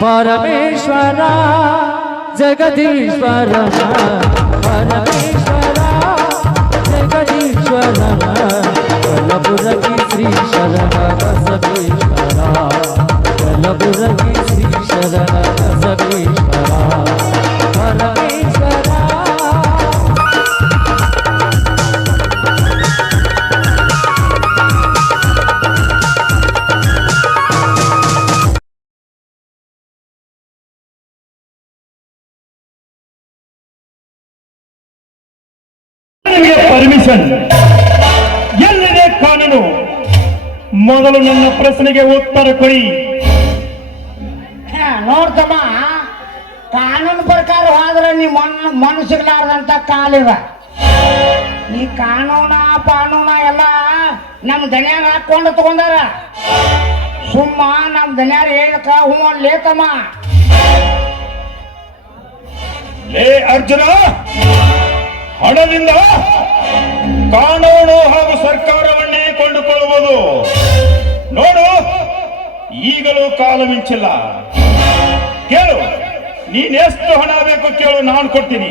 ಪರಮೇಶ್ವರ ಜಗದೀಶ್ವರ ಪರಮೇಶ್ವರ ಜಗದೀಶ್ವರ Kalaburagi Shri Sharana Basaveshwara Kalaburagi Shri Sharana Basaveshwara Parameshwara. Permission ಎಲ್ಲಿದೆ ಕಾನೂನು? ಮೊದಲು ನನ್ನ ಪ್ರಶ್ನೆಗೆ ಉತ್ತರ ಕೊಡಿ. ನೋಡ್ತಮ್ಮ, ಕಾನೂನು ಪ್ರಕಾರ ಹೋದ್ರೆ ನೀ ಮಣ್ಣು ಸಿಗ್ಲಾರ್ದಂತ ಕಾಲಿದ. ಈ ಕಾನೂನ ಎಲ್ಲ ನಮ್ಮ ದನ್ಯಾಗ ಹಾಕೊಂಡು ತಗೊಂಡಾರ. ಸುಮ್ಮ ನಮ್ಮ ದನ್ಯಾರ ಹೇಳಕ ಹೂ ಲೇತಮ್ಮ. ಲೇ ಅರ್ಜುನ, ಹಣದಿಂದ ಕಾನೂನು ಹಾಗೂ ಸರ್ಕಾರವನ್ನೇ ಕೊಂಡುಕೊಳ್ಳುವುದು. ನೋಡು, ಈಗಲೂ ಕಾಲ ಮಿಂಚಿಲ್ಲ. ಕೇಳು, ನೀನೆಷ್ಟು ಹಣ ಬೇಕು ಕೇಳು, ನಾನು ಕೊಡ್ತೀನಿ.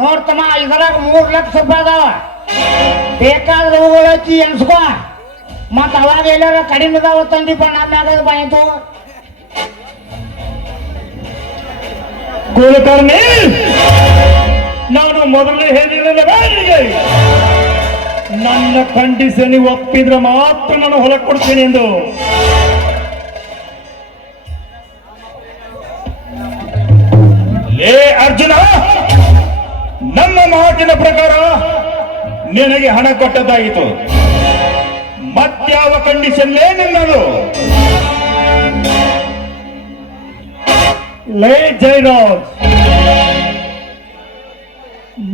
ನೋಡ್ತಮ್ಮ, ಇದ್ರಾಗ 3 ಲಕ್ಷ ರೂಪಾಯಿ ಅದಾವ. ಬೇಕಾದ್ರೆ ಹೂಗಳು ಹಚ್ಚಿ ಎನ್ಸ್ಕೋ. ಮತ್ತ ಅವಾಗ ಎಲ್ಲಾರ ಕಡಿಮೆ ಅದಾವ ತಂದಿಪ್ಪ, ನಮ್ಯಾಗ ಬಾಯ್ತು. ಕುಲಕರ್ಣಿ, ನಾನು ಮೊದಲೇ ಹೇಳಿರಲಿಲ್ಲ, ನನ್ನ ಕಂಡೀಷನ್ ಒಪ್ಪಿದ್ರೆ ಮಾತ್ರ ನಾನು ಹೊಲ ಕೊಡ್ತೀನಿ ಎಂದು. ಲೇ ಅರ್ಜುನ, ನಮ್ಮ ಮಾತಿನ ಪ್ರಕಾರ ನಿನಗೆ ಹಣ ಕೊಟ್ಟದ್ದಾಯಿತು. ಮತ್ಯಾವ ಕಂಡೀಷನ್ ನಿನ್ನದು? ಲೇ ಜಯರಾಜ್,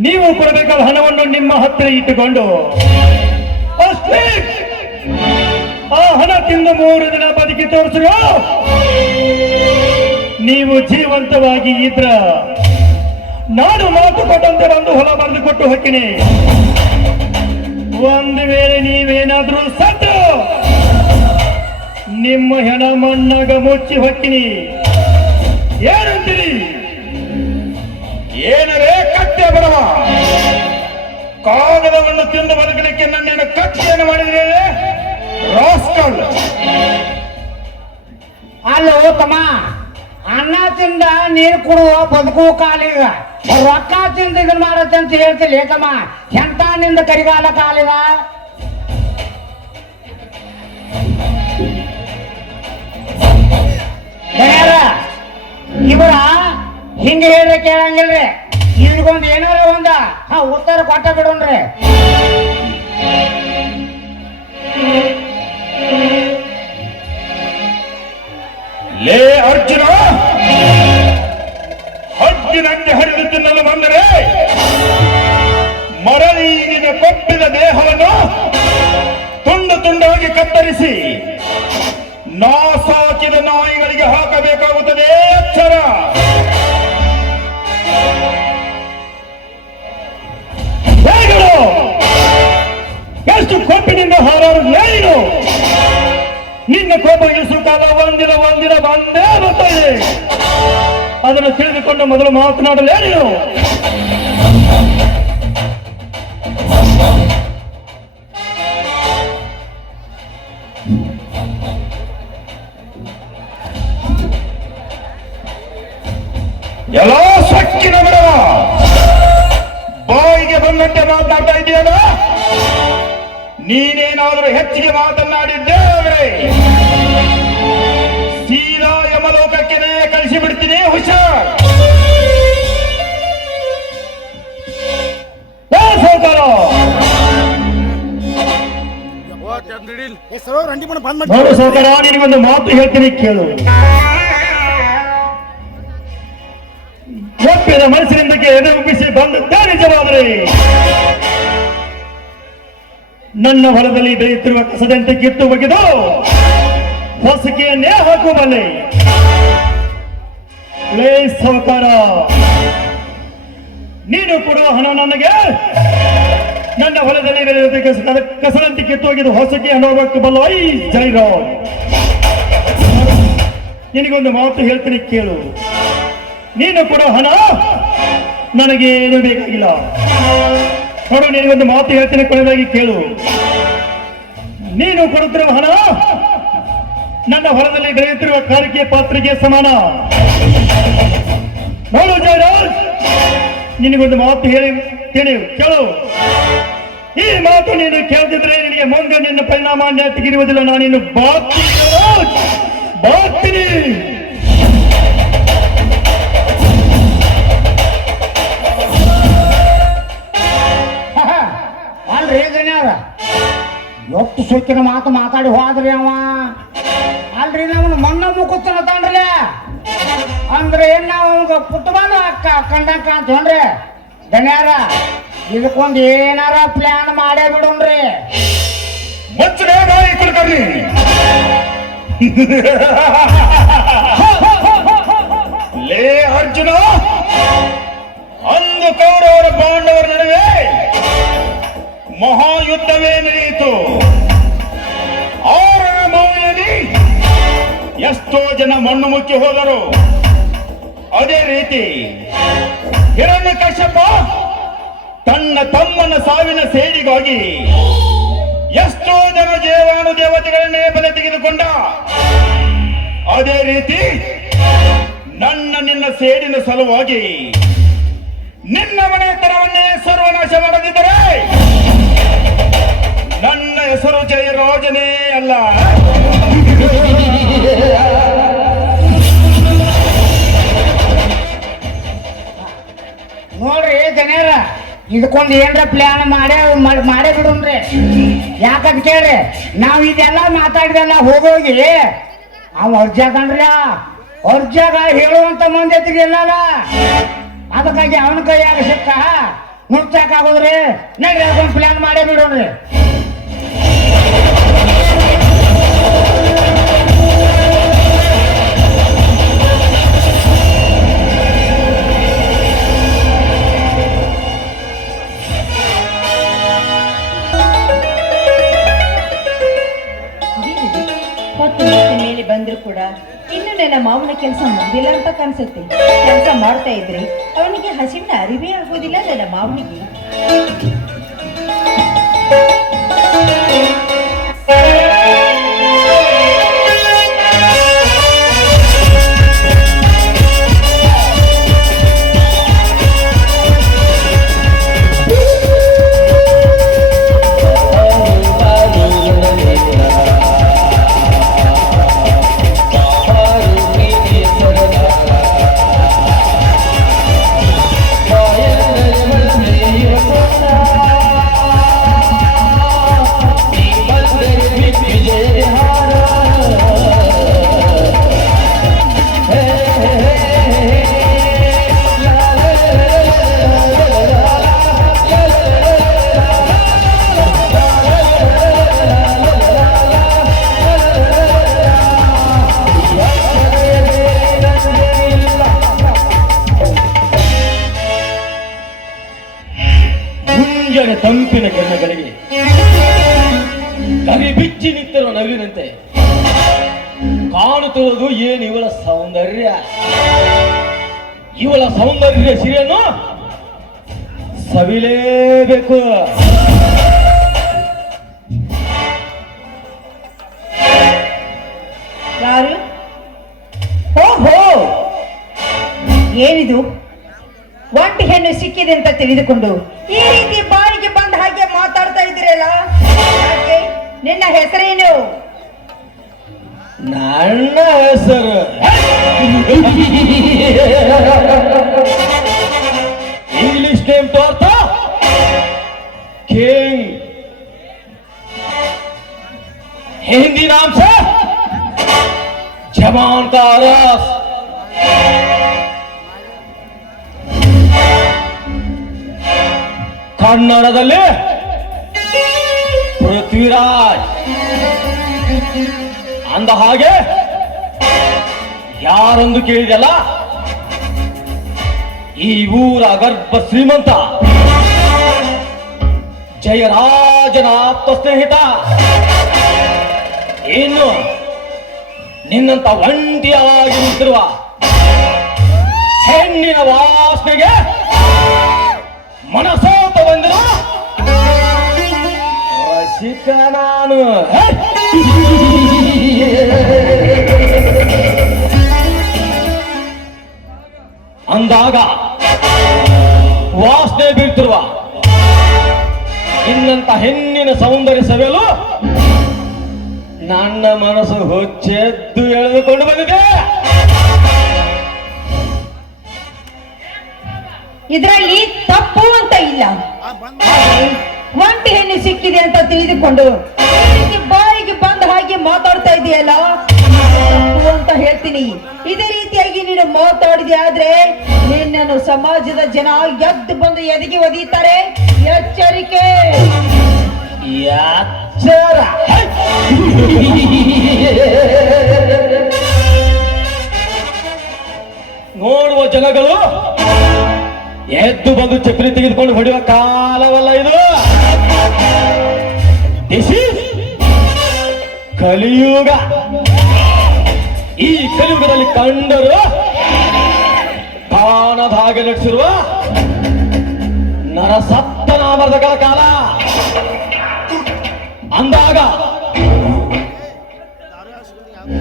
ನೀವು ಕೊಡಬೇಕಾದ ಹಣವನ್ನು ನಿಮ್ಮ ಹತ್ತಿರ ಇಟ್ಟುಕೊಂಡು ಅಷ್ಟೇ ಆ ಹಣ ತಿಂದು 3 ದಿನ ಬದುಕಿ ತೋರಿಸಿರೋ ನೀವು ಜೀವಂತವಾಗಿ ಇದ್ರ ನಾನು ಮಾತು ಕೊಟ್ಟಂತೆ ಒಂದು ಹೊಲ ಬರೆದು ಕೊಟ್ಟು ಹೋಗ್ತೀನಿ. ಒಂದು ವೇಳೆ ನೀವೇನಾದ್ರೂ ಸತ್ತು ನಿಮ್ಮ ಹೆಣ ಮಣ್ಣಾಗ ಮುಚ್ಚಿ ಹೊಕ್ಕಿನಿ. ಏನಂತೀರಿ? ಏನರೇ ಕಟ್ಟೆ ಬಡವ, ಕಾಗದವನ್ನು ತಿಂದು ಬದುಕಲಿಕ್ಕೆ ನನ್ನೇನು ಕಟ್ಟೆಯನ್ನು ಮಾಡಿದ್ರೆ ರಾಸ್ಕಲ್. ಅಲ್ಲೋ ತಮ್ಮ, ಅನ್ನ ತಿಂದ ನೀರು ಕೊಡುವ ಬದುಕುವ ಕಾಲಿಗ, ರೊಕ್ಕ ತಿಂದ ಇದನ್ ಮಾಡತ್ತೆ ಅಂತ ಹೇಳ್ತಿಲ್ಲ ತಮ್ಮ. ಎಂತ ನಿಂದ ಕರಿಗಾಲ ಕಾಲಿದ. ಇವರ ಹಿಂಗ ಹೇಳ್ರೆ ಕೇಳಂಗಿಲ್ರಿ. ಇವ್ರಿಗೊಂದು ಏನಾರ ಒಂದ ಉತ್ತರ ಕೊಟ್ಟ ಬಿಡೋಣ್ರಿ. ಲೇ ಅರ್ಜುನ, ಹದ್ದಿನಂತೆ ಹರಿದು ತಿನ್ನಲು ಬಂದರೆ ಮರಳಿ ನಿನ್ನ ಕೊಪ್ಪಿದ ದೇಹವನ್ನು ತುಂಡು ತುಂಡಾಗಿ ಕತ್ತರಿಸಿ ನಾ ಸಾಕಿದ ನಾಯಿಗಳಿಗೆ ಹಾಕಬೇಕಾಗುತ್ತದೆ. ಎಚ್ಚರ! ಎಷ್ಟು ಕೊಪ್ಪಿನಿಂದ ಹಾರಾಡುದು ನೀನು? ನಿನ್ನ ಕೋಪ ಇಳಿಸು ಕಾಲ ಒಂದಿನ ಬಂದೇ ಬರ್ತದೆ. ಅದನ್ನು ತಿಳಿದುಕೊಂಡು ಮೊದಲು ಮಾತನಾಡಲೇ ನೀನು. ಎಲ್ಲ ಸಕ್ಕಿನ ಬಿಡವ, ಬಾಯಿಗೆ ಬಂದಂತೆ ಮಾತನಾಡ್ತಾ ಇದೆಯಲ್ಲ. ನೀನೇನಾದರೂ ಹೆಚ್ಚಿಗೆ ಮಾತನಾಡಿದ್ದೇವೆ ಸೀದಾ ಯಮಲೋಕಕ್ಕೆ ಕಳಿಸಿ ಬಿಡ್ತೀನಿ. ಹುಷಾರ್! ನೋಡು ಸೌಕರ, ನಿನಗೊಂದು ಮಾತು ಹೇಳ್ತೀನಿ ಕೇಳು. ಒಪ್ಪಿದ ಮನಸ್ಸಿನಿಂದಕ್ಕೆ ಎದುರುಗಿಸಿ ಬಂದದ್ದೇ ನಿಜವಾದರೆ ನನ್ನ ಹೊಲದಲ್ಲಿ ಬೆಳೆಯುತ್ತಿರುವ ಕಸದಂತೆ ಕಿತ್ತು ಒಗೆದು ಹೊಸಕೆಯನ್ನೇ ಹಾಕುವಲೆ. ಲೇ ಸೌಕಾರ, ನೀನು ಕೊಡುವ ಹಣ ನನಗೆ ನನ್ನ ಹೊಲದಲ್ಲಿ ಬೆಳೆಯುವುದಕ್ಕೆ ಕಸರಂತಿ ಕಿತ್ತೋಗಿದ್ದು ಹೊಸಕ್ಕೆ ಹಣಕ್ಕೆ ಬಲ್ಲ ಐ ಜೈರಾಜ್. ನಿನಗೊಂದು ಮಾತು ಹೇಳ್ತೀನಿ ಕೇಳು. ನೀನು ಕೊಡುವ ಹಣ ನನಗೇನು ಬೇಕಾಗಿಲ್ಲ. ನೋಡು, ನಿನಗೊಂದು ಮಾತು ಹೇಳ್ತೀನಿ, ಕೊನೆಯದಾಗಿ ಕೇಳು. ನೀನು ಕೊಡುತ್ತಿರುವ ಹಣ ನನ್ನ ಹೊಲದಲ್ಲಿ ಬೆಳೆಯುತ್ತಿರುವ ಕಾರಿಕೆ ಪಾತ್ರೆಗೆ ಸಮಾನ. ನೋಡು ಜಯರಾಜ್, ನಿನಗೊಂದು ಮಾತು ಹೇಳಿ ಕೇಳು. ಈ ಮಾತು ನೀನು ಕೇಳದಿದ್ರೆ ನಿನಗೆ ಮುಂದೆ ನಿನ್ನ ಪರಿಣಾಮ ತೆಗೆಯುವುದಿಲ್ಲ. ನಾನಿನ್ನು ಬಾಗ್ತೀನಿ. ಅಲ್ರಿ ಗಣ್ಯವ್ರ, ಎಷ್ಟು ಸುಕ್ಕಿನ ಮಾತು ಮಾತಾಡಿ ಹೋದ್ರಿ ಅವ. ಅಲ್ರಿ ನಮ್ಮನ್ನ ಮಣ್ಣ ಮುಕ್ಕುತ್ತನ ತಾಂಡ್ರಿ ಅಂದ್ರೆ ಏನ್ ನಾವು ಪುಟ್ಟಬಾನು ಅಕ್ಕ ಕಂಡಂಕ ಅಂತೇನ್ರಿ ಗಣ್ಯಾರ. ಇದಕ್ಕೊಂದು ಏನಾರ ಪ್ಲಾನ್ ಮಾಡೇ ಬಿಡೋಣ್ರಿ. ಕುಲಕರ್ಣಿ, ಲೇ ಅರ್ಜುನ, ಅಂದು ಕೌರವರ ಪಾಂಡವರ ನಡುವೆ ಮಹಾಯುದ್ಧವೇ ನಡೆಯಿತು. ಆರರ ಮೌನಲ್ಲಿ ಎಷ್ಟೋ ಜನ ಮಣ್ಣು ಮುಕ್ಕಿ ಹೋದರು. ಅದೇ ರೀತಿ ಹಿರಣ್ಯಕಶ್ಯಪ ತನ್ನ ತಮ್ಮನ ಸಾವಿನ ಸೇಡಿಗಾಗಿ ಎಷ್ಟೋ ಜನ ದೇವಾನು ದೇವತೆಗಳನ್ನೇ ಬಲೆ ತೆಗೆದುಕೊಂಡ. ಅದೇ ರೀತಿ ನಿನ್ನ ಸೇಡಿನ ಸಲುವಾಗಿ ನಿನ್ನ ಮನೆತನವನ್ನೇ ಸರ್ವನಾಶ ಮಾಡದಿದ್ದರೆ ನನ್ನ ಹೆಸರು ಜಯರಾಜನೇ ಅಲ್ಲ. ನೋಡ್ರಿ ಗಣ್ಯರ, ಇದಕ್ಕೊಂದು ಏನ್ರ ಪ್ಲಾನ್ ಮಾಡೇ ಬಿಡೋಣ್ರಿ. ಯಾಕಂತ ಕೇಳಿ, ನಾವ್ ಇದೆಲ್ಲ ಮಾತಾಡಿದೆಲ್ಲ ಹೋಗೋಗಿ ಅವ ಅರ್ಜಾಗನ್ರಿ. ಅರ್ಜಾಗ ಹೇಳುವಂತ ಮಂದಿ ತೆಗಿಲ್ಲಲ್ಲ, ಅದಕ್ಕಾಗಿ ಅವನ ಕೈಯಾಗ ಸಿಕ್ಕ ಮುಚ್ಚಾಕಾಗೋದ್ರಿ. ನಡ್ರಿ ಅದೊಂದು ಪ್ಲಾನ್ ಮಾಡೇ ಬಿಡೋಣ್ರಿ. ಮೇಲೆ ಬಂದ್ರು ಕೂಡ ಇನ್ನು ನನ್ನ ಮಾವನ ಕೆಲಸ ಮುಗಿದಿಲ್ಲ ಅಂತ ಕಾಣಿಸುತ್ತೆ. ಕೆಲಸ ಮಾಡ್ತಾ ಇದ್ರೆ ಅವನಿಗೆ ಹಸಿವಿನ ಅರಿವೇ ಆಗೋದಿಲ್ಲ ನನ್ನ ಮಾವನಿಗೆ. ತಂಪಿನ ಕೆಣ್ಣಗಳಿಗೆ ಕವಿ ಬಿಚ್ಚಿ ನಿಂತಿರುವ ನವಿಲಿನಂತೆ ಕಾಣುತ್ತಿರುವುದು ಏನು ಇವಳ ಸೌಂದರ್ಯ. ಇವಳ ಸೌಂದರ್ಯ ಸಿರಿಯನ್ನು ಸವಿಲೇಬೇಕು. ಯಾರು? ಓಹೋ, ಏನಿದು? ಒಂಟಿ ಹೆಣ್ಣು ಸಿಕ್ಕಿದೆ ಅಂತ ತಿಳಿದುಕೊಂಡು ಈ ರೀತಿ ಬಾಯಿಗೆ ಬಂದ ಹಾಗೆ ಮಾತಾಡ್ತಾ ಇದ್ದೀರಲ್ಲ, ಯಾಕೆ? ನಿನ್ನ ಹೆಸರೇನು? ನನ್ನ ಹೆಸರು इंग्लिश नेम तो अर्थ किंग, हिंदी नाम से जवान का रस। ಕನ್ನಡದಲ್ಲಿ ಪೃಥ್ವಿರಾಜ್. ಅಂದ ಹಾಗೆ ಯಾರೊಂದು ಕೇಳಿದೆಲ್ಲ, ಈ ಊರ ಗರ್ಭ ಶ್ರೀಮಂತ ಜಯರಾಜನ ಆಪ್ತ ಸ್ನೇಹಿತ. ಇನ್ನು ನಿನ್ನಂತ ಒಂಟಿಯಾಗಿ ನಿಂತಿರುವ ಹೆಣ್ಣಿನ ವಾಸನೆಗೆ ಮನಸೋತ ಬಂದಿರುವ ರಸಿಕ ನಾನು. ಅಂದಾಗ ವಾಸನೆ ಬೀಳ್ತಿರುವ ಇನ್ನಂತ ಹೆಣ್ಣಿನ ಸೌಂದರ್ಯ ಸವೆಯಲು ನನ್ನ ಮನಸ್ಸು ಹೊಚ್ಚೆದ್ದು ಎಳೆದುಕೊಂಡು ಬಂದಿದೆ. ಇದರಲ್ಲಿ ತಪ್ಪು ಅಂತ ಇಲ್ಲ. ಒಂಟಿ ಹೆಣ್ಣು ಸಿಕ್ಕಿದೆ ಅಂತ ತಿಳಿದುಕೊಂಡು ಬಾಯಿಗೆ ಬಂದ ಹಾಗೆ ಮಾತಾಡ್ತಾ ಇದೆಯಲ್ಲ, ತಪ್ಪು ಅಂತ ಹೇಳ್ತೀನಿ. ಇದೇ ರೀತಿಯಾಗಿ ನೀನು ಮಾತಾಡಿದೆ ಆದ್ರೆ ನಿನ್ನನ್ನು ಸಮಾಜದ ಜನ ಎದ್ದು ಬಂದು ಎದೆಗೆ ಒದೀತಾರೆ. ಎಚ್ಚರಿಕೆ. ಎಚ್ಚರ. ನೋಡುವ ಜನಗಳು ಎದ್ದು ಬಂದು ಚಪ್ಪಲಿ ತೆಗೆದುಕೊಂಡು ಹೊಡೆಯುವ ಕಾಲವಲ್ಲ ಇದು. This is ಕಲಿಯುಗ. ಈ ಕಲಿಯುಗದಲ್ಲಿ ಕಂಡರು ಕಾಣದ ಹಾಗೆ ನಡೆಸಿರುವ ನರಸಪ್ತನಾಮರ್ದಗಳ ಕಾಲ. ಅಂದಾಗ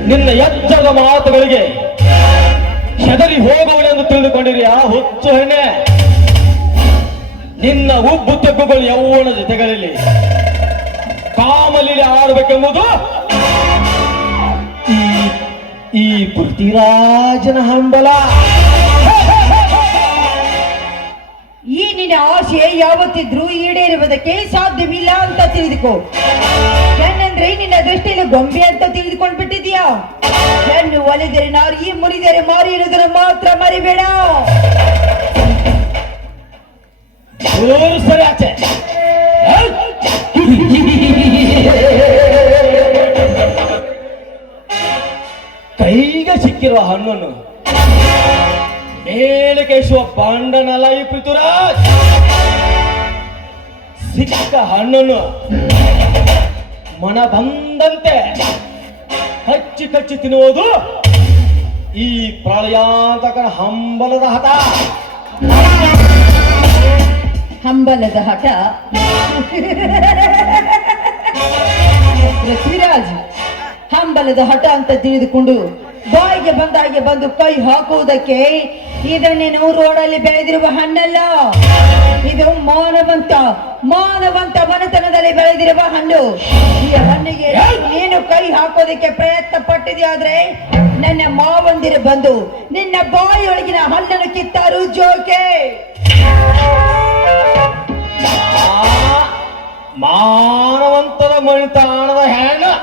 ನಿನ್ನ ಎಚ್ಚರದ ಮಾತುಗಳಿಗೆ ಹೆದರಿ ಹೋಗುವಳೆಂದು ತಿಳಿದುಕೊಂಡಿರಿಯಾ ಹುಚ್ಚು ಹೆಣ್ಣೆ? ನಿನ್ನ ಉಬ್ಬು ತೆಗ್ಗುಗಳು ಯೌವನ ಜೊತೆಗಳಲ್ಲಿ ಕಾಮಲಿಲಿ ಆಡಬೇಕೆಂಬುದು ಈ ಪೃಥ್ವಿರಾಜನ ಹಂಬಲ. ಈ ನಿನ್ನ ಆಶೆ ಯಾವತ್ತಿದ್ರೂ ಈಡೇರುವುದಕ್ಕೆ ಸಾಧ್ಯವಿಲ್ಲ ಅಂತ ತಿಳಿದುಕೋ. ಹೆಣ್ಣಂದ್ರೆ ನಿನ್ನ ದೃಷ್ಟಿಯಲ್ಲಿ ಗೊಂಬೆ ಅಂತ ತಿಳಿದುಕೊಂಡು ಬಿಟ್ಟಿದ್ಯಾ. ಹೆಣ್ಣು ಒಲಿದರೆ ನಾರಿ, ಮುರಿದರೆ ಮಾರಿ ಇರುವುದನ್ನು ಮಾತ್ರ ಮರಿಬೇಡ. ಸರಿ ಆಚೆ. ಕೈಗೆ ಸಿಕ್ಕಿರುವ ಹಣ್ಣನ್ನು ಮೇಲೆ ಕೇಸುವ ಪಾಂಡನಲ್ಲ ಈ ಪೃಥ್ವಿರಾಜ್. ಸಿಕ್ಕ ಹಣ್ಣನ್ನು ಮನ ಬಂದಂತೆ ಹಚ್ಚಿ ಕಚ್ಚಿ ತಿನ್ನುವುದು ಈ ಪ್ರಳಯಾಂತಕನ ಹಂಬಲದ ಹಠ. ಹಂಬಲದ ಹಠ. ಪೃಥ್ವಿರಾಜ್, ಹಂಬಲದ ಹಠ ಅಂತ ತಿಳಿದುಕೊಂಡು ಬಾಯಿಗೆ ಬಂದಾಗೆ ಬಂದು ಕೈ ಹಾಕುವುದಕ್ಕೆ ಇದನ್ನೇನು ರೋಡಲ್ಲಿ ಬೆಳೆದಿರುವ ಹಣ್ಣಲ್ಲ. ಇದು ಮಾನವಂತ ಮನೆತನದಲ್ಲಿ ಬೆಳೆದಿರುವ ಹಣ್ಣು. ಈ ಹಣ್ಣಿಗೆ ನೀನು ಕೈ ಹಾಕೋದಕ್ಕೆ ಪ್ರಯತ್ನ ಪಟ್ಟಿದೆಯಾದ್ರೆ ನನ್ನ ಮಾವಂದಿರು ಬಂದು ನಿನ್ನ ಬಾಯಿಯೊಳಗಿನ ಹಣ್ಣನ್ನು ಕಿತ್ತಾರು ಜೋಕೆ. ಮಾನವಂತರ ಮಣಿತಾಣದ ಹೆಣ್ಣು.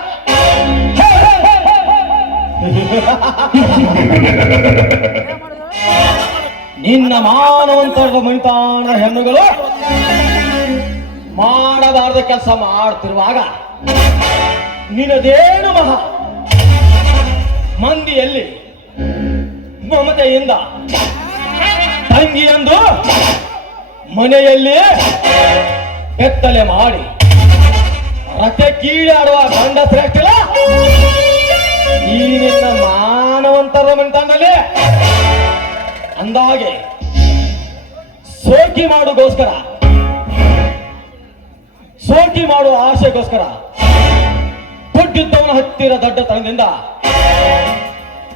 ನಿನ್ನ ಮಾನವಂತರದ ಮಣಿತಾಣದ ಹೆಣ್ಣುಗಳು ಮಾಡಬಾರದ ಕೆಲಸ ಮಾಡ್ತಿರುವಾಗ ನಿನ್ನದೇನು ಮಹಾ ಮಂದಿಯಲ್ಲಿ ಮಮತೆಯಿಂದ ತಂಗಿಯಂದು ಮನೆಯಲ್ಲಿ ಬೆತ್ತಲೆ ಮಾಡಿ ರಥೆ ಕೀಳಾಡುವ ಗಂಡ ಶ್ರೇಷ್ಠಿಲ್ಲ ಈ ನಿನ್ನ ಮಾನವಂತರ ಮನೆತನದಲ್ಲಿ. ಅಂದಾಗೆ ಸೋಕಿ ಮಾಡುವ ಆಶೆಗೋಸ್ಕರ ದುಡ್ಡಿದ್ದವನ ಹತ್ತಿರ ದಡ್ಡತನದಿಂದ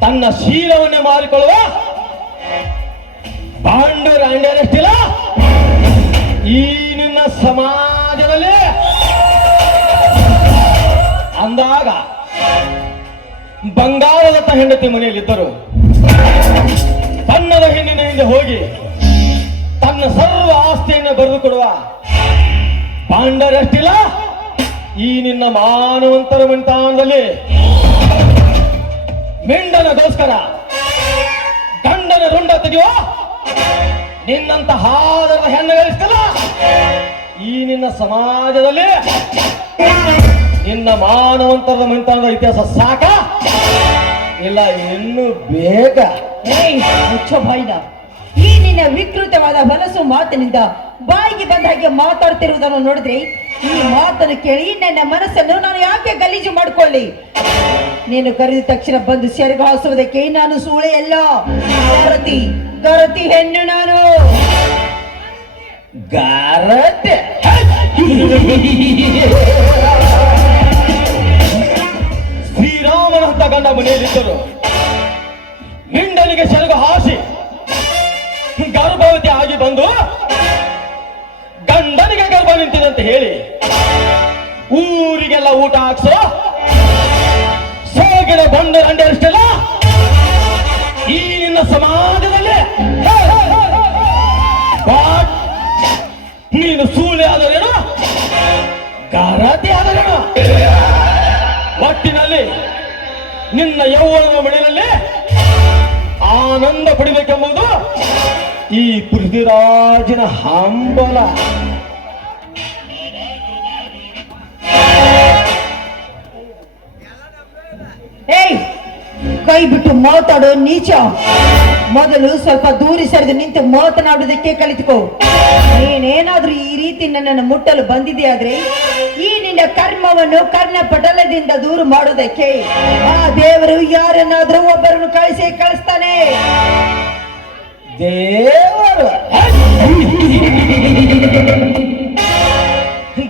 ತನ್ನ ಶೀಲವನ್ನೇ ಮಾರಿಕೊಳ್ಳುವ ಬಾಂಡೂರ ಅಂಡರಷ್ಟಿಲ್ಲ ಈ ನಿನ್ನ ಸಮಾಜದಲ್ಲಿ. ಅಂದಾಗ ಬಂಗಾರದತ್ತ ಹೆಂಡತಿ ಮನೆಯಲ್ಲಿದ್ದರು ತನ್ನದ ಹೆಣ್ಣಿನ ಹಿಂದೆ ಹೋಗಿ ತನ್ನ ಸರ್ವ ಆಸ್ತಿಯನ್ನು ಬರೆದುಕೊಡುವ ಪಾಂಡರಷ್ಟಿಲ್ಲ ಈ ನಿನ್ನ ಮಾನವಂತರ ಮನೆತನದಲ್ಲಿ. ಮೆಂಡನಗೋಸ್ಕರ ಗಂಡನ ರುಂಡ ತೆಗೆಯುವ ನಿನ್ನಂತ ಹಾದರದ ಹೆಣ್ಣುಗಳಿಸ್ತಲ್ಲ ಈ ನಿನ್ನ ಸಮಾಜದಲ್ಲಿ. ನಿನ್ನ ಮಾನವಂತರದ ಮನೆತನದ ಇತಿಹಾಸ ಸಾಕ ಇಲ್ಲ ಇನ್ನು ಬೇಗ? ಮುಚ್ಚ ಬಾಯ್ದ. ಈ ನಿನ್ನ ವಿಕೃತವಾದ ಮನಸ್ಸು ಮಾತಿನಿಂದ ಬಾಯಿಗೆ ಬಂದ ಹಾಗೆ ಮಾತಾಡ್ತಿರುವುದನ್ನು ನೋಡಿದ್ರೆ ಈ ಮಾತನ್ನು ಕೇಳಿ ನನ್ನ ಮನಸ್ಸನ್ನು ನಾನು ಯಾಕೆ ಗಲೀಜು ಮಾಡ್ಕೊಳ್ಳಿ. ನೀನು ಕರೆದ ತಕ್ಷಣ ಬಂದು ಸೆರಗು ಹಾಸುವುದಕ್ಕೆ ನಾನು ಸೂಳೆ ಅಲ್ಲ, ಗರತಿ ಗರತಿ ಹೆಣ್ಣು ನಾನು. ಗಾರತೆ ಶ್ರೀರಾಮನಂತ ಗಂಡ ಮನೆಯಲ್ಲಿದ್ದರು. ಮಿಂಡನಿಗೆ ಸೆರಗು ಹಾಸಿ ಗರ್ಭವತಿ ಆಗಿ ಬಂದು ಗಂಡನಿಗೆ ಗರ್ಭ ನಿಂತಿದಂತೆ ಹೇಳಿ ಊರಿಗೆಲ್ಲ ಊಟ ಹಾಕ್ಸೋ ಸೋಗಿನ ಬಂದು ಅಂಡಷ್ಟಲ್ಲ ಈ ನಿನ್ನ ಸಮಾಜದಲ್ಲಿ ನೀನು ಸೂಳೆ ಆದರೇನು ಗಾರತಿ ಆದರೇನು? ಒಟ್ಟಿನಲ್ಲಿ ನಿನ್ನ ಯೌವನದ ಮನೆಯಲ್ಲಿ ಆನಂದ ಪಡಿಬೇಕೆಂಬುದು ಈ ಪೃಥ್ವಿರಾಜನ ಹಂಬಲ. ಏಯ್, ಕೈ ಬಿಟ್ಟು ಮಾತಾಡೋ ನೀಚ. ಮೊದಲು ಸ್ವಲ್ಪ ದೂರಿ ಸರಿದು ನಿಂತು ಮಾತನಾಡುವುದಕ್ಕೆ ಕಲಿತುಕೋ. ನೀನೇನಾದ್ರೂ ಈ ರೀತಿ ನನ್ನನ್ನು ಮುಟ್ಟಲು ಬಂದಿದೆಯಾದ್ರೆ ಈ ನಿನ್ನ ಕರ್ಮವನ್ನು ಕರ್ಣಪಟಲದಿಂದ ದೂರ ಮಾಡುವುದಕ್ಕೆ ಆ ದೇವರು ಯಾರನ್ನಾದ್ರೂ ಒಬ್ಬರನ್ನು ಕಳಿಸ್ತಾನೆ.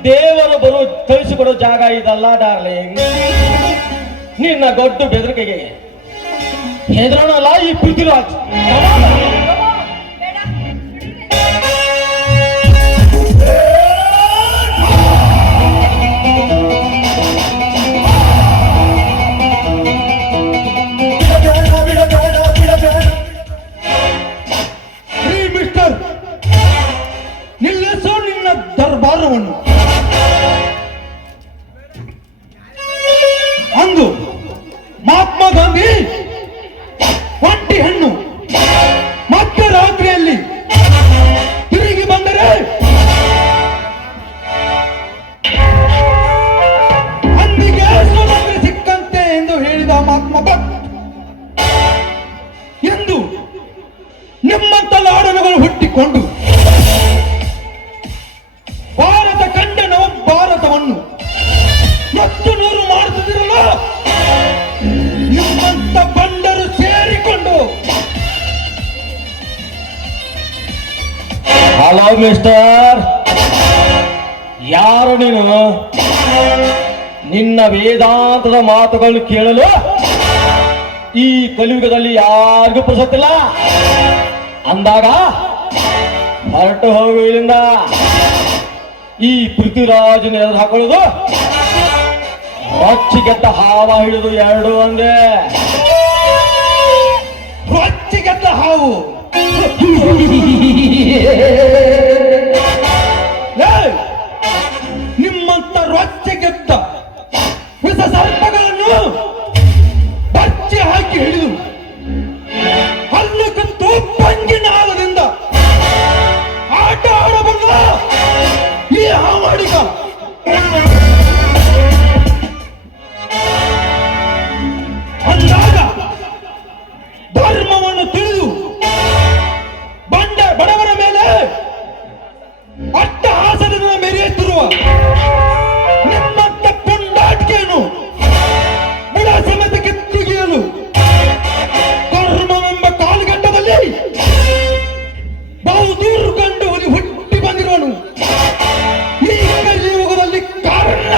ದೇವರು ಬರೋ ತಿಳಿಸಿಕೊಡೋ ಜಾಗ ಇದಲ್ಲ ಡಾರ್ಲಿಂಗ್. ನಿನ್ನ ಗೊಡ್ಡು ಬೆದರಿಕೆಗೆ ಹೆದರೋಣಲ್ಲ ಈ ಪೃಥ್ವಿರಾಜ್. ಮಿಸ್ಟರ್, ನಿಲ್ಲಿಸೋ ನಿನ್ನ ದರ್ಬಾರವನ್ನು. ಅಂದು ಮಹಾತ್ಮ ಗಾಂಧಿ ಒಂಟಿ ಹೆಣ್ಣು ಮಧ್ಯರಾತ್ರಿಯಲ್ಲಿ ತಿರುಗಿ ಬಂದರೆ ಅಂದಿಗೆ ಸ್ವಾತಂತ್ರ್ಯ ಸಿಕ್ಕಂತೆ ಎಂದು ಹೇಳಿದ ಮಹಾತ್ಮ ಭಟ್ ಎಂದು ನಿಮ್ಮಂತ ಲಾಡನುಗಳು ಹುಟ್ಟಿಕೊಂಡು ಭಾರತ ಕಂಡ ನವ ಭಾರತವನ್ನು ಮತ್ತು ನೂರು ಮಾಡುತ್ತಿರಲ್ಲ ನಿಮ್ಮಂತ ಬಂಡರು ಸೇರಿಕೊಂಡು. ಹಲೋ ಮಿಸ್ಟರ್, ಯಾರು ನೀನು? ನಿನ್ನ ವೇದಾಂತದ ಮಾತುಗಳನ್ನು ಕೇಳಲು ಈ ಕಲಿಯುಗದಲ್ಲಿ ಯಾರಿಗೂ ಪುರುಸತ್ತಿಲ್ಲ ಅಂದಾಗ ಹೊರಟು ಹೋಗು ಇಲ್ಲಿಂದ. ಈ ಪೃಥ್ವಿರಾಜನ ಎದುರು ಹಾಕೊಳ್ಳೋದು ರೊಚ್ಚಿಗೆದ್ದ ಹಾವ ಹಿಡಿದು ಎರಡು ಒಂದೇ. ರೊಚ್ಚಿಗೆದ್ದ ಹಾವು ನಿಮ್ಮಂತ ರೊಚ್ಚಿಗೆದ್ದ ವಿಷ ಸರ್ಪಗಳನ್ನು ಬಚ್ಚಿ ಹಾಕಿ ಹಿಡಿದು ಹಲ್ಲು ಕತ್ತು ಪಂಜಿನಾದದಿಂದ ಆಟ ಆಡಬಲ್ಲ ಈ ಹಾವಾಡಿಗ ಅಂದಾಗ ಧರ್ಮವನ್ನು ತಿಳಿದು ಬಡವರ ಮೇಲೆ ಅಟ್ಟಹಾಸದಿಂದ ಮೆರೆಯುತ್ತಿರುವ ನಿಮ್ಮಂತ ಪುಂಡಾಟಿಕೆಯನ್ನು ಬುಡ ಸಮೇತ ಕಿತ್ತುಗಿಯಲು ಕರ್ಮವೆಂಬ ಕಾಲಘಟ್ಟದಲ್ಲಿ ಬಹುದೂರು ಕಂಡು ಹುಟ್ಟಿ ಬಂದಿರುವನು ಈ ಕಲಿಯುಗದಲ್ಲಿ ಕಾರಣ.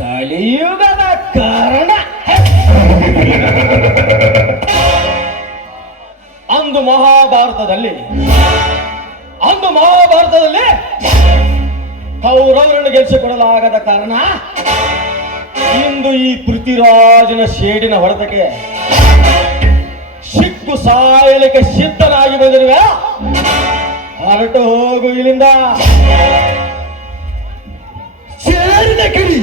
ಕಲಿಯುಗದ ಕಾರಣ ಅಂದು ಮಹಾಭಾರತದಲ್ಲಿ ಕೌರವರನ್ನು ಗೆಲ್ಲಿಸಿಕೊಡಲಾಗದ ಕಾರಣ ಇಂದು ಈ ಪೃಥ್ವಿರಾಜನ ಶೇಡಿನ ಹೊಡೆತಕ್ಕೆ ಸಿಕ್ಕು ಸಾಯಲಿಕ್ಕೆ ಸಿದ್ಧನಾಗಿ ಬಂದಿರುವೆ. ಹೊರಟು ಹೋಗು ಇಲ್ಲಿಂದ. ಸೇರಿದ ಕಿಡಿ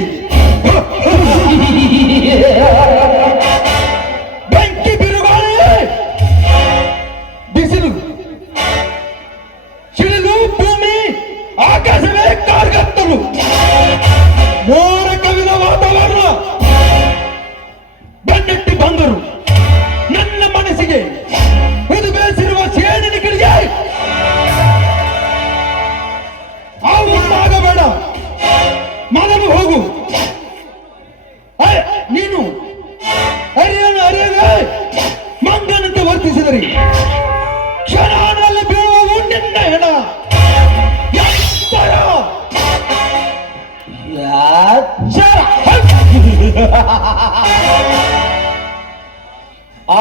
ಬೆಂಕಿ ಬಿರುಗಾಳಿ ಬಿಸಿಲು ಸಿಡಿಲು ಭೂಮಿ ಆಕಾಶವೇ ಕಾರ್ಗತ್ತಲು ಮೋಡ ಕವಿದ ವಾತಾವರಣ ಬೆನ್ನಟ್ಟಿ ಬಂದರು ನನ್ನ ಮನಸ್ಸಿಗೆ ಇದು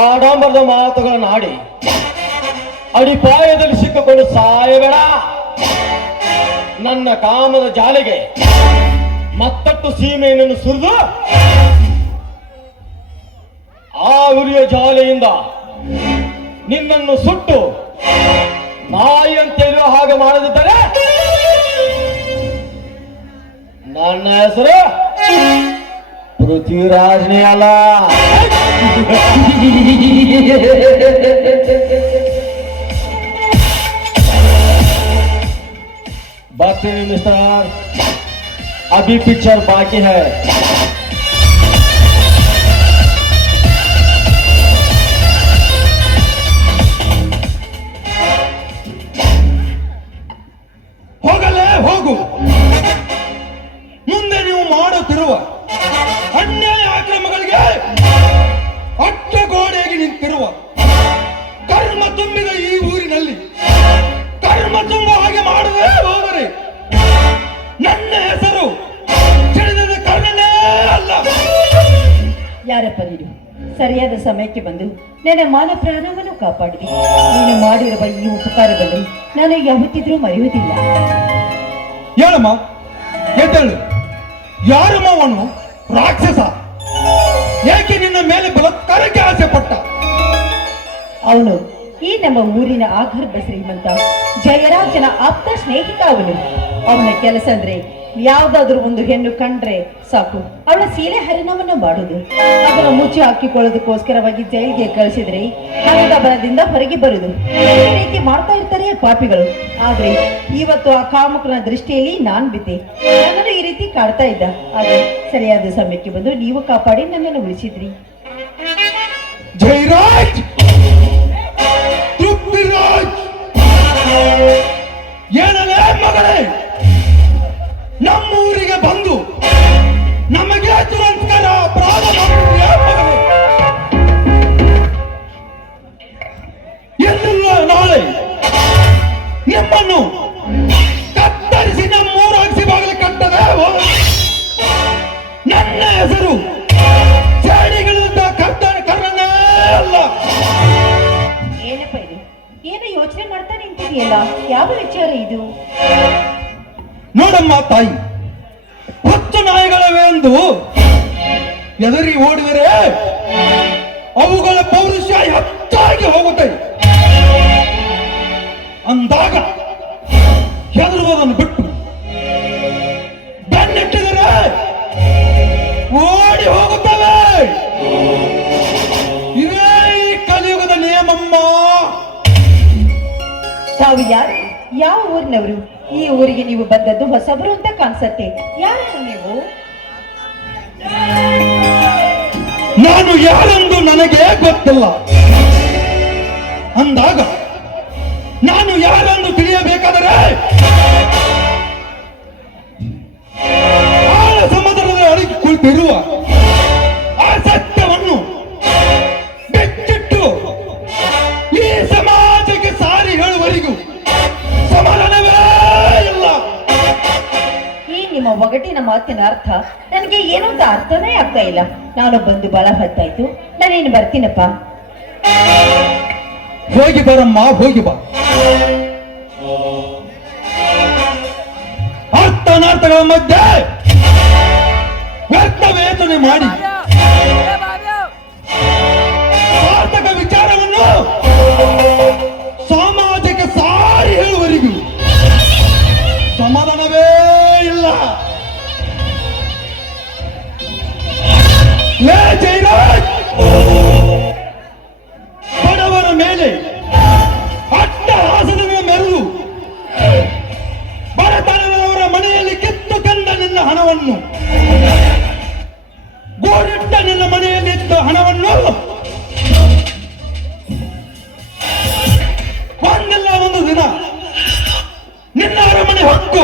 ಆಡಂಬರದ ಮಾತುಗಳನ್ನು ಆಡಿ ಅಡಿಪಾಯದಲ್ಲಿ ಸಿಕ್ಕಿಕೊಂಡು ಸಾಯಬೇಡ. ನನ್ನ ಕಾಮದ ಜಾಲಿಗೆ ಮತ್ತಷ್ಟು ಸೀಮೆಯನ್ನು ಸುರಿದು ಆ ಉರಿಯ ಜಾಲೆಯಿಂದ ನಿನ್ನನ್ನು ಸುಟ್ಟು ನಾಯಿ ಅಂತೇಳುವ ಹಾಗೆ ಮಾಡದಿದ್ದರೆ ನನ್ನ ಹೆಸರು ಪೃಥ್ವಿರಾಜ್ನೇ ಅಲ್ಲ. ಬರ್ತೀನಿ ಮಿಸ್ಟರ್, अभी पिक्चर बाकी है. ಹೋಗಲೇ ಹೋಗು. ಮುಂದೆ ನೀವು ಮಾಡುತ್ತಿರುವ ಅನ್ಯಾಯ ಅಕ್ರಮಗಳಿಗೆ ಅಡ್ಡಗೋಡೆಯಾಗಿ ನಿಂತಿರುವ ಕರ್ಮ ತುಂಬಿದ ಈ ಊರಿನಲ್ಲಿ ಕರ್ಮ ತುಂಬ ಹಾಗೆ ಮಾಡುವುದೇ ಹೋದರೆ ನನ್ನ ಹೆಸರು ತಿಳಿದ ಕರ್ಣನೇ ಅಲ್ಲ. ಯಾರಪ್ಪ ನೀನು? ಸರಿಯಾದ ಸಮಯಕ್ಕೆ ಬಂದು ನನ್ನ ಮಾನ ಪ್ರಾಣವನ್ನು ಕಾಪಾಡಿದೆ. ನೀನು ಮಾಡಿರುವ ಈ ಉಪಕಾರಗಳು ನಾನು ಯಾವತ್ತಿದ್ರೂ ಮರೆಯುವುದಿಲ್ಲ. ಹೇಳಮ್ಮ, ಎದ್ದೇಳು. ಯಾರಮ್ಮ ಅವನು? ರಾಕ್ಷಸ. ಏಕೆ ನಿನ್ನ ಮೇಲೆ ಬಲಾತ್ಕಾರಕ್ಕೆ ಆಸೆ ಪಟ್ಟ? ಅವನು ಈ ನಮ್ಮ ಊರಿನ ಆಗರ್ಭ ಶ್ರೀಮಂತ ಜಯರಾಜನ ಆಪ್ತ ಸ್ನೇಹಿತ. ಅವನ ಕೆಲಸ ಅಂದ್ರೆ ಯಾವ್ದಾದ್ರು ಒಂದು ಹೆಣ್ಣು ಕಂಡ್ರೆ ಸಾಕು ಅವಳ ಸೀರೆ ಹರಿಣವನ್ನು ಮಾಡುದು, ಅದನ್ನು ಮುಚ್ಚಿ ಹಾಕಿಕೊಳ್ಳೋದಕ್ಕೋಸ್ಕರವಾಗಿ ಜೈಲಿಗೆ ಕಳಿಸಿದ್ರೆ ಹಣದ ಬಲದಿಂದ ಹೊರಗೆ ಬರುದು. ಈ ರೀತಿ ಮಾಡ್ತಾ ಇರ್ತಾರೆ ಪಾಪಿಗಳು. ಆದ್ರೆ ಇವತ್ತು ಆ ಕಾಮುಕನ ದೃಷ್ಟಿಯಲ್ಲಿ ನಾನ್ ಬಿದ್ದೆ. ನನ್ನನ್ನು ಈ ರೀತಿ ಕಾಡ್ತಾ ಇದ್ದ. ಆದ್ರೆ ಸರಿಯಾದ ಸಮಯಕ್ಕೆ ಬಂದು ನೀವು ಕಾಪಾಡಿ ನನ್ನನ್ನು ಉಳಿಸಿದ್ರಿ. ಜಯರಾಜ್, ಪೃಥ್ವಿರಾಜ್, ಏನಲೇ ಮಗಳೇ, ನಮ್ಮೂರಿಗೆ ಬಂದು ನಮಗೆ ದುರಂತರ ಅಪರಾಧ ಮಾಡಿದ್ಯಾ ಮಗಳೇ? ಎಂದಿಲ್ಲ ನಾಳೆ ನಿಮ್ಮನ್ನು ಕತ್ತರಿಸಿ ನಮ್ಮೂರಾಗಿಸಿ ಬಾಗಿಲು ಕಟ್ಟದೆ ನನ್ನ ಹೆಸರು ಸೇಡಿಗಳಿಂದ ಕರ್ಣನೇ ಅಲ್ಲ. ಏನಪ್ಪ ಇದು? ಏನು ಯೋಚನೆ ಮಾಡ್ತಾ ನಿಂತಿದೆಯಲ್ಲ? ಯಾವ ವಿಚಾರ ಇದು? ನೋಡಮ್ಮ ತಾಯಿ, 10 ನಾಯಿಗಳವೆಂದು ಎದರಿ ಓಡಿದರೆ ಅವುಗಳ ಪೌರುಷ ಹೆಚ್ಚಾಗಿ ಹೋಗುತ್ತದೆ. ಅಂದಾಗ ಹೆದರುವುದನ್ನು ಬಿಟ್ಟು ಬೆನ್ನಿಟ್ಟಿದರೆ ಓಡಿ ಹೋಗುತ್ತವೆ. ಇದೇ ಈ ಕಲಿಯುಗದ ನಿಯಮಮ್ಮ. ತಾವು ಯಾರು? ಯಾವ ಊರಿನವರು? ಈ ಊರಿಗೆ ನೀವು ಬಂದದ್ದು ಹೊಸಬರು ಅಂತ ಕಾಣಿಸತ್ತೆ. ಯಾರು ನೀವು? ನಾನು ಯಾರೆಂದು ನನಗೆ ಗೊತ್ತಿಲ್ಲ. ಅಂದಾಗ ನಾನು ಯಾರೆಂದು ತಿಳಿಯಬೇಕಾದರೆ ಆಳ ಸಮುದ್ರದ ಅಡಗಿ ಕುಳಿತಿರುವ ಆ ಸತ್ಯವನ್ನು ಬಿಚ್ಚಿಟ್ಟು ಈ ಸಮಾಜಕ್ಕೆ ಸಾರಿ ಹೇಳುವವರೆಗೂ ಸಮಾಧಾನವೇ ಇಲ್ಲ. ಈ ನಿಮ್ಮ ಒಗಟಿನ ಮಾತಿನ ಅರ್ಥ ನನಗೆ ಏನು ಅಂತ ಅರ್ಥನೇ ಆಗ್ತಾ ಇಲ್ಲ. ನಾನು ಬಂದು ಬಹಳ ಹೊತ್ತಾಯ್ತು. ನಾನೇನು ಬರ್ತೀನಪ್ಪ. ಹೋಗಿ ಬರಮ್ಮ, ಹೋಗಿ ಬಾ. ಅರ್ಥಾನರ್ಥಗಳ ಮಧ್ಯೆ ವ್ಯರ್ಥ ವೇದನೆ ಮಾಡಿ ಸಾರ್ಥಕ ವಿಚಾರವನ್ನು ಸಮಾಜಕ್ಕೆ ಸಾರಿ ಹೇಳುವವರೆಗೂ ಸಮಾಧಾನವೇ ಇಲ್ಲ. ಲೇ ಜಯರಾಜ್, ಬಡವರ ಮೇಲೆ ಅಟ್ಟಹಾಸದಿಂದ ಮೆರೆದು ಬಡತನದವರ ಮನೆಯಲ್ಲಿ ಕಿತ್ತು ಕಂಡ ನಿನ್ನ ಹಣವನ್ನು, ಗೋಡಿಟ್ಟ ನಿನ್ನ ಮನೆಯಲ್ಲಿದ್ದ ಹಣವನ್ನು ಒಂದಿಲ್ಲ ಒಂದು ದಿನ ನಿನ್ನ ಅರಮನೆ ಹೊಕ್ಕು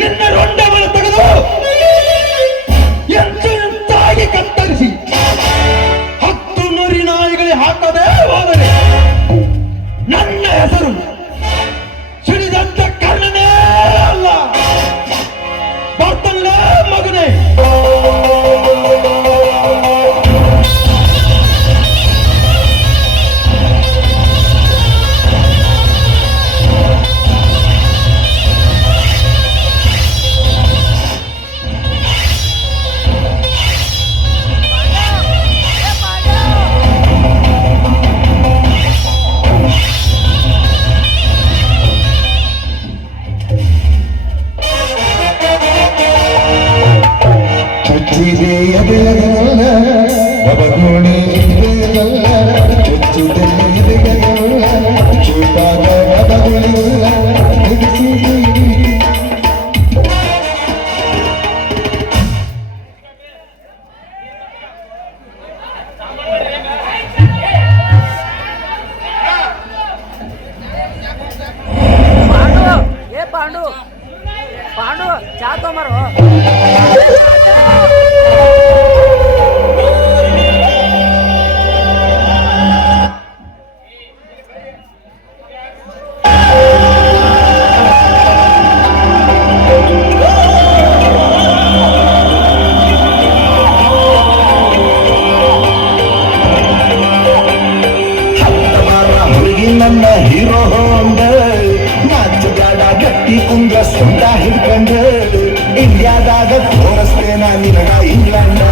ನಿನ್ನ ರೊಂಡವನ್ನು ತೆಗೆದು ಎಂತಾಗಿ ಕತ್ತರಿಸಿ 10 ನೂರಿ ನಾಯಿಗಳಿಗೆ ಹಾಕದೆ ಹೋದರೆ ನನ್ನ ಹೆಸರು ಸಿಡಿದಂತ ಕರ್ಣನೇ ಅಲ್ಲ. ಬರ್ತಲ್ಲ ಮಗನೇ. ನನ್ನ ಹೀರೋ ಹೊಂಡ ನಾಚುಗಾಡ ಗಟ್ಟಿ ಕುಂಗ ಸೊಂಟ ಹಿಡ್ಕಂಡ ಇಂಡಿಯಾದಾಗ ತೋರಿಸ್ತೇನ ನಿನಗ ಇಂಗ್ಲೆಂಡ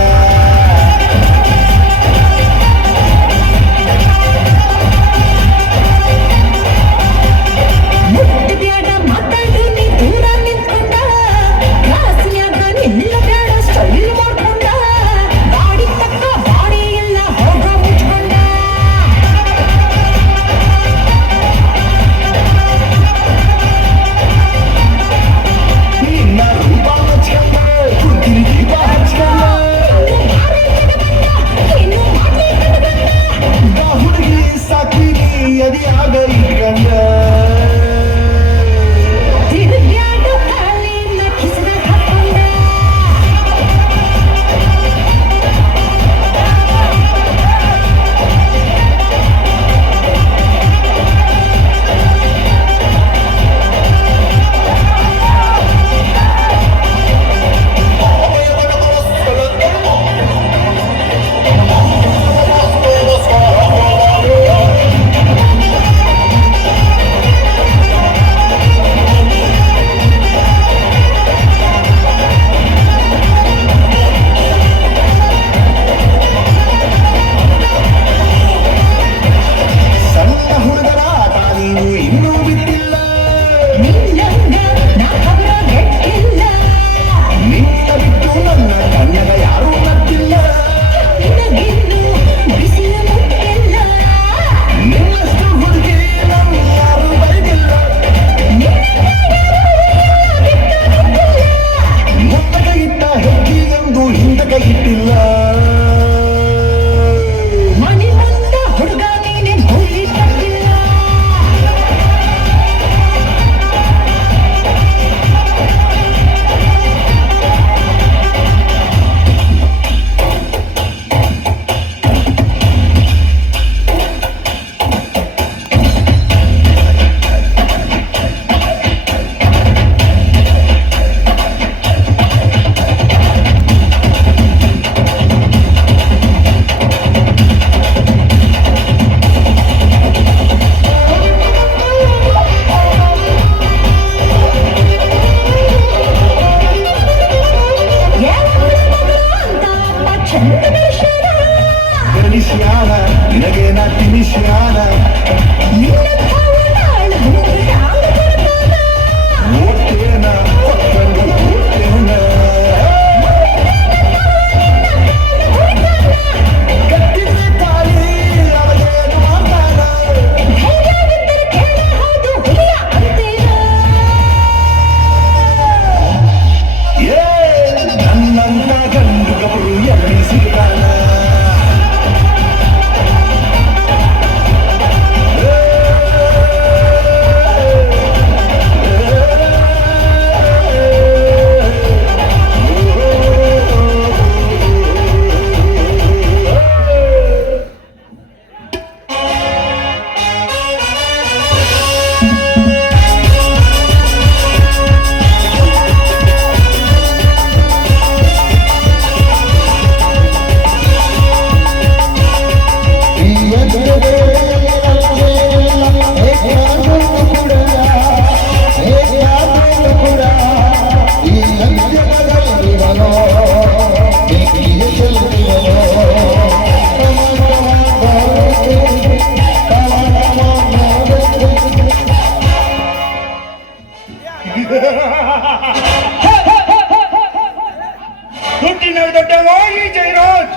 ದುಡ್ಡಿನಾಗ ದೊಡ್ಡವಾಗಿ ಜೈರಾಜ್,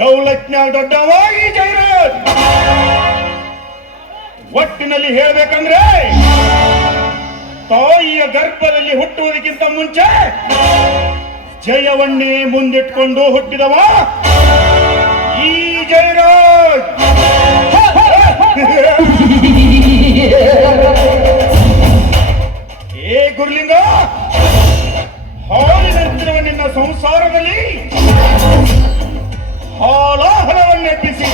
ದೌಲತ್ನಾಗ ದೊಡ್ಡವಾಗಿ ಜೈರಾಜ್. ಒಟ್ಟಿನಲ್ಲಿ ಹೇಳ್ಬೇಕಂದ್ರೆ ತಾಯಿಯ ಗರ್ಭದಲ್ಲಿ ಹುಟ್ಟುವುದಕ್ಕಿಂತ ಮುಂಚೆ ಜಯವನ್ನೇ ಮುಂದಿಟ್ಕೊಂಡು ಹುಟ್ಟಿದವ ಈ ಜಯರಾಜ್. ಏ ಗುರುಲಿಂಗ, ಹಾಲಿನಂತಿರುವ ನಿನ್ನ ಸಂಸಾರದಲ್ಲಿ ಹಾಲಾಹಲವನ್ನೆಬ್ಬಿಸಿ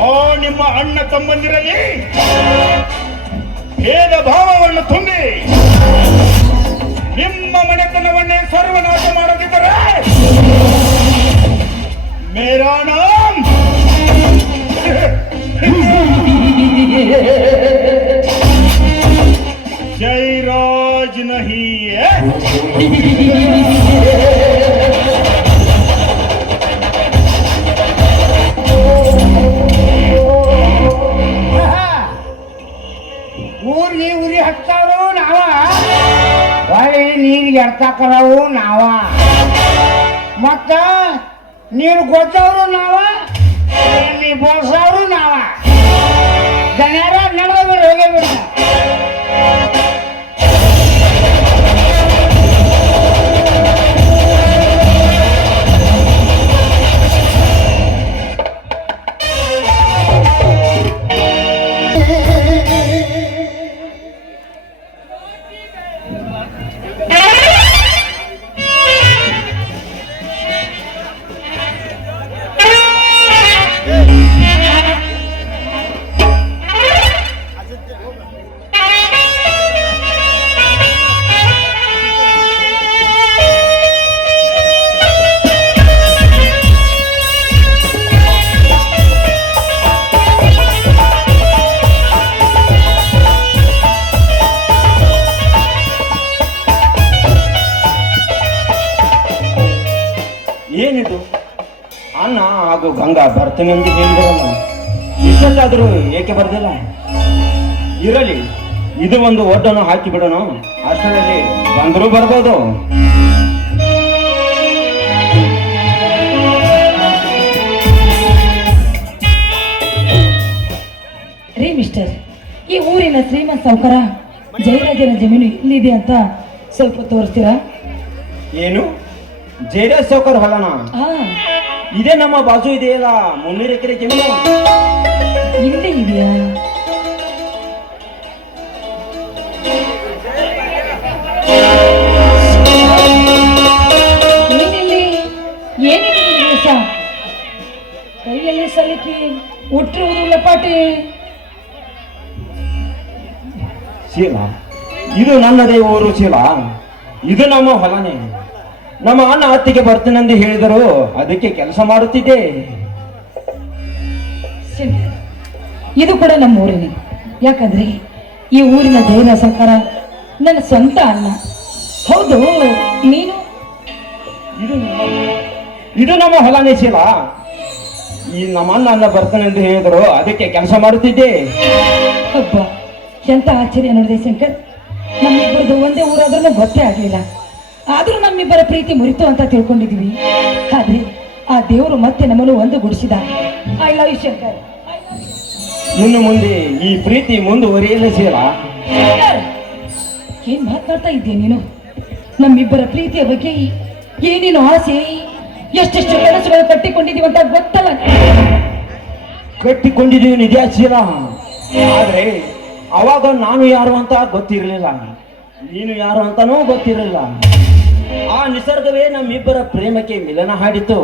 ಆ ನಿಮ್ಮ ಅಣ್ಣ ತಮ್ಮಂದಿರಲ್ಲಿ ಭೇದ ಭಾವವನ್ನು ತುಂಬಿ ನಿಮ್ಮ ಮನೆತನವನ್ನೇ ಸರ್ವನಾಶ ಮಾಡದಿದ್ದರೆ ಮೇರಾ ನಾಮ್ ಊರಿಗೆ ಉರಿ ಹಚ್ಚಾರು ನಾವ ಹೊಳಿ ನೀರಿಗೆ ಎಡ್ತಾಕರವು ನಾವ ಮತ್ತ ನೀರು ಗೊತ್ತವರು ನಾವ ನೀ ಬೋಳ್ಸವ್ರು ನಾವ ಜನರ ನಡೆದ ಬಿಡು ಹೋಗೇ ಬಿಡ ಏನಿದು ಅಣ್ಣ ಹಾಗೂ ಗಂಗಾ ಬರ್ತೀನೆಂದು ಹೇಳಿದ್ರಲ್ಲ, ಇಷ್ಟೊತ್ತಾದರೂ ಏಕೆ ಬರ್ದಿಲ್ಲ? ಇರಲಿ, ಇದು ಒಂದು ಒಡ್ಡನ್ನು ಹಾಕಿ ಬಿಡೋಣ, ಅಷ್ಟರಲ್ಲಿ ಬಂದರೂ ಬರ್ಬೋದು. ರೀ ಮಿಸ್ಟರ್, ಈ ಊರಿನ ಶ್ರೀಮಂತ ಸಾವುಕಾರ ಜಯರಾಜನ ಜಮೀನು ಎಲ್ಲಿದೆ ಅಂತ ಸ್ವಲ್ಪ ತೋರಿಸ್ತೀರಾ? ಏನು ಜಯರಾಜ್ ಸೌಕರ್ ಹೊಲನ? ಹಾ, ಇದೇ ನಮ್ಮ ಬಾಜು ಇದೆಯಲ್ಲ 300 ಎಕರೆ ಜಮೀನು. ಇಲ್ಲೇ ಇದೆಯಾ? ಏನಿಲ್ಲಿ ಏನಿದೆ ದಿವಸ ಕೈಯಲ್ಲಿ ಸಲಿಕೆ ಉಟ್ಟಿರುವುದು ಲಪಾಟಿ. ಶೀಲ, ಇದು ನನ್ನದೇ ಊರು ಶೀಲ, ಇದು ನಮ್ಮ ಹೊಲನೇ. ನಮ್ಮ ಅಣ್ಣ ಅತ್ತಿಗೆ ಬರ್ತೀನೆಂದು ಹೇಳಿದರು, ಅದಕ್ಕೆ ಕೆಲಸ ಮಾಡುತ್ತಿದ್ದೆ. ಶಂಕರ್, ಇದು ಕೂಡ ನಮ್ಮ ಊರಿನ, ಯಾಕಂದ್ರೆ ಈ ಊರಿನ ಜೈನ ಸರ್ಕಾರ ನನ್ನ ಸ್ವಂತ ಅಣ್ಣ. ಹೌದು, ನೀನು? ಇದು ನಮ್ಮ ಹೊಲನೇ ಶೀಲ. ಈ ನಮ್ಮ ಅಣ್ಣ ಬರ್ತಾನೆಂದು ಹೇಳಿದರು, ಅದಕ್ಕೆ ಕೆಲಸ ಮಾಡುತ್ತಿದ್ದೆ. ಹಬ್ಬ, ಎಂತ ಆಶ್ಚರ್ಯ ನೋಡಿದೆ ಶಂಕರ್. ನಮ್ಮಿಬ್ಬರದು ಒಂದೇ ಊರಾದ್ರೂ ಗೊತ್ತೇ ಆಗಲಿಲ್ಲ. ಆದ್ರೂ ನಮ್ಮಿಬ್ಬರ ಪ್ರೀತಿ ಮುರಿತು ಅಂತ ತಿಳ್ಕೊಂಡಿದ್ವಿ. ಆದ್ರೆ ಆ ದೇವರು ಮತ್ತೆ ನಮ್ಮನ್ನು ಒಂದು ಗುಡಿಸಿದ. I love you Shankar. ಇನ್ನು ಮುಂದೆ ಈ ಪ್ರೀತಿ ಮುಂದುವರಿಯಲೇ ಶೀಲ. ಏನ್ ಮಾತನಾಡ್ತಾ ಇದ್ದೀಯ ನೀನು? ನಮ್ಮಿಬ್ಬರ ಪ್ರೀತಿಯ ಬಗ್ಗೆ ಏನೇನು ಆಸೆ, ಎಷ್ಟೆಷ್ಟು ಕನಸುಗಳು ಕಟ್ಟಿಕೊಂಡಿದೀವಿ ಅಂತ ಗೊತ್ತಲ್ಲ? ಕಟ್ಟಿಕೊಂಡಿದ್ದೀವಿ ನಿಜ ಶೀಲ, ಆದ್ರೆ ಅವಾಗ ನಾನು ಯಾರು ಅಂತ ಗೊತ್ತಿರಲಿಲ್ಲ, ನೀನು ಯಾರು ಅಂತಾನೂ ಗೊತ್ತಿರಲಿಲ್ಲ. ಆ ನಿಸರ್ಗವೇ ನಮ್ಮಿಬ್ಬರ ಪ್ರೇಮಕ್ಕೆ ಮಿಲನ ಹಾಡಿತು.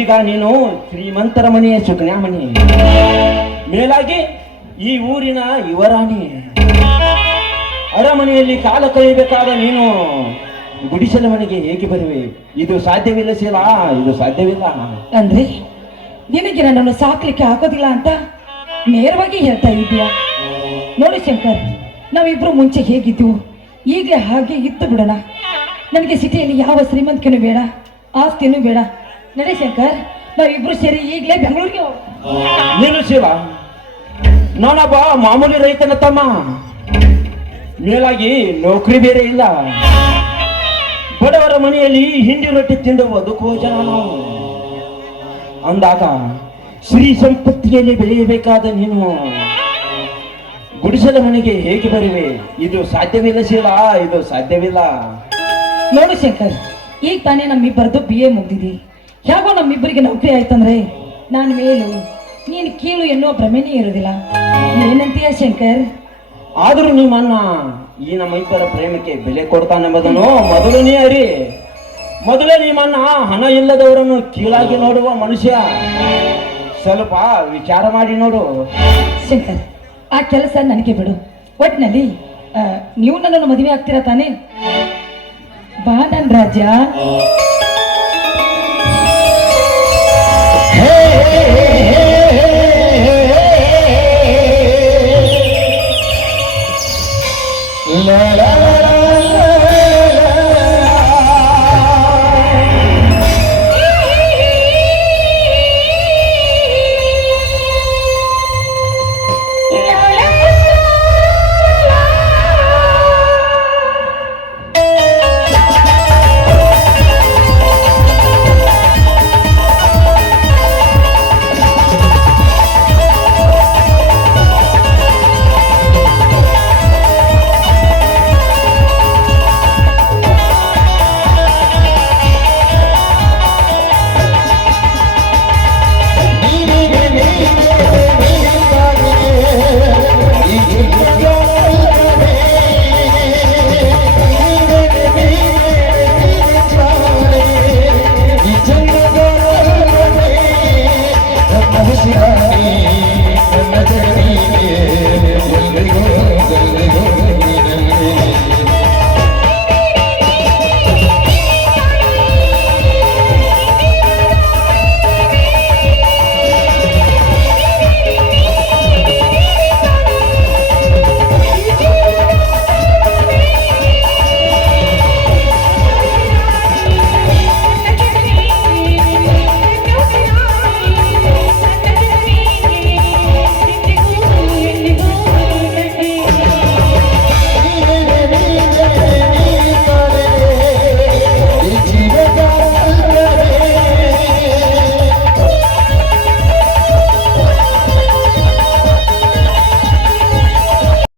ಈಗ ನೀನು ಶ್ರೀಮಂತರ ಮನೆಯ ಸುಕನ್ಯಾಮಣಿ, ಮೇಲಾಗಿ ಈ ಊರಿನ ಯುವರಾಣಿ. ಅರಮನೆಯಲ್ಲಿ ಕಾಲ ಕಳೆಯಬೇಕಾದ ನೀನು ಗುಡಿಸಲ ಮನೆಗೆ ಹೇಗೆ ಬರುವೆ? ಇದು ಸಾಧ್ಯವಿಲ್ಲ ಶೀಲ, ಇದು ಸಾಧ್ಯವಿಲ್ಲ. ಅಂದ್ರೆ ನಿನಗೆ ನನ್ನನ್ನು ಸಾಕ್ಲಿಕ್ಕೆ ಆಗೋದಿಲ್ಲ ಅಂತ ನೇರವಾಗಿ ಹೇಳ್ತಾ ಇದೀಯ? ನೋಡಿ ಶಂಕರ್, ನಾವಿಬ್ರು ಮುಂಚೆ ಹೇಗಿದ್ವು ಈಗಲೇ ಹಾಗೆ ಇತ್ತು ಬಿಡೋಣ. ನನಗೆ ಸಿಟಿಯಲ್ಲಿ ಯಾವ ಶ್ರೀಮಂತಿಕೆನೂ ಬೇಡ, ಆಸ್ತಿನೂ ಬೇಡ. ನಡೆ ಶಂಕರ್, ನಾವಿಬ್ರು ಸೇರಿ ಈಗಲೇ ಬೆಂಗಳೂರಿಗೆ ಹೋಗೋಣ. ನೀನು ಶೀಲ, ನಾನೊಬ್ಬ ಮಾಮೂಲಿ ರೈತನ ತಮ್ಮ, ಮೇಲಾಗಿ ನೌಕರಿ ಬೇರೆ ಇಲ್ಲ. ಬಡವರ ಮನೆಯಲ್ಲಿ ಹಿಂಡಿ ರೊಟ್ಟಿ ತಿಂದು ಬದುಕುವ ಜನ ನಾವು. ಅಂದಾಗ ಶ್ರೀ ಸಂಪತ್ತಿಯಲ್ಲಿ ಬೆಳೆಯಬೇಕಾದ ನೀನು ಗುಡಿಸಲ ಮನೆಗೆ ಹೇಗೆ ಬರುವೆ? ಇದು ಸಾಧ್ಯವಿಲ್ಲ ಶೀಲ, ಇದು ಸಾಧ್ಯವಿಲ್ಲ. ನೋಡು ಶಂಕರ್, ಈಗ ತಾನೇ ನಮ್ಮಿಬ್ಬರದು BA ಮುಗ್ದಿದೆ. ಹೇಗೋ ನಮ್ಮಿಬ್ಬರಿಗೆ ನೌಕರಿ ಆಯ್ತಂದ್ರೆ ನಾನು ಮೇಲು ನೀನು ಕೀಳು ಎನ್ನುವ ಭ್ರಮೆನೇ ಇರುವುದಿಲ್ಲ. ಏನಂತೀಯ ಶಂಕರ್? ಆದರೂ ನಿಮ್ಮಣ್ಣ ಈ ನಮ್ಮ ಇಬ್ಬರ ಪ್ರೇಮಕ್ಕೆ ಬೆಲೆ ಕೊಡ್ತಾನೆಂಬುದನ್ನು ಮೊದಲು ನೀ ಅರಿ. ಮೊದಲೇ ನಿಮ್ಮಣ್ಣ ಹಣ ಇಲ್ಲದವರನ್ನು ಕೀಳಾಗಿ ನೋಡುವ ಮನುಷ್ಯ. ಸ್ವಲ್ಪ ವಿಚಾರ ಮಾಡಿ ನೋಡು ಶಂಕರ್. ಆ ಕೆಲಸ ನನಗೆ ಬಿಡು. ಒಟ್ಟಿನಲ್ಲಿ ನೀವು ನನ್ನನ್ನು ಮದುವೆ ಆಗ್ತೀರಾ ತಾನೇ? ಬಾ ನನ್ ರಾಜ. ಹೇ